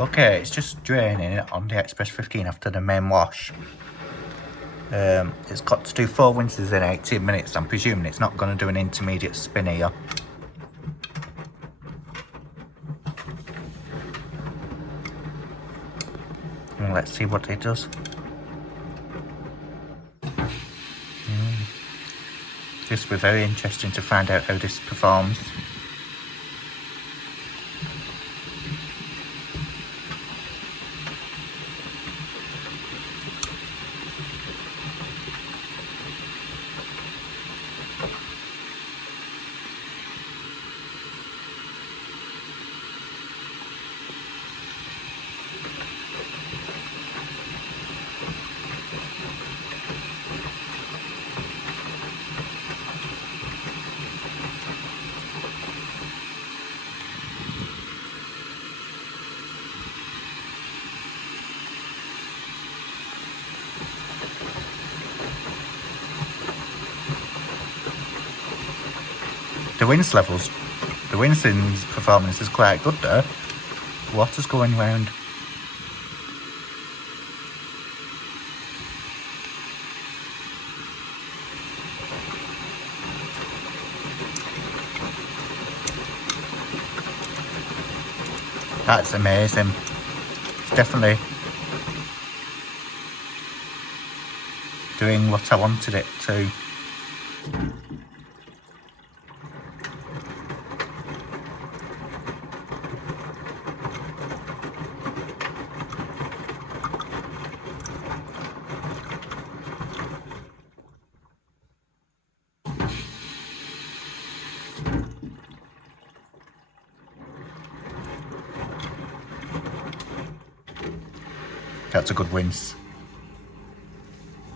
Okay, it's just draining on the Express 15 after the main wash. It's got to do 4 rinses in 18 minutes. I'm presuming it's not going to do an intermediate spin here. And let's see what it does. This will be very interesting to find out how this performs. The rinsing performance is quite good there. Water's going round. That's amazing. It's definitely doing what I wanted it to. That's a good rinse.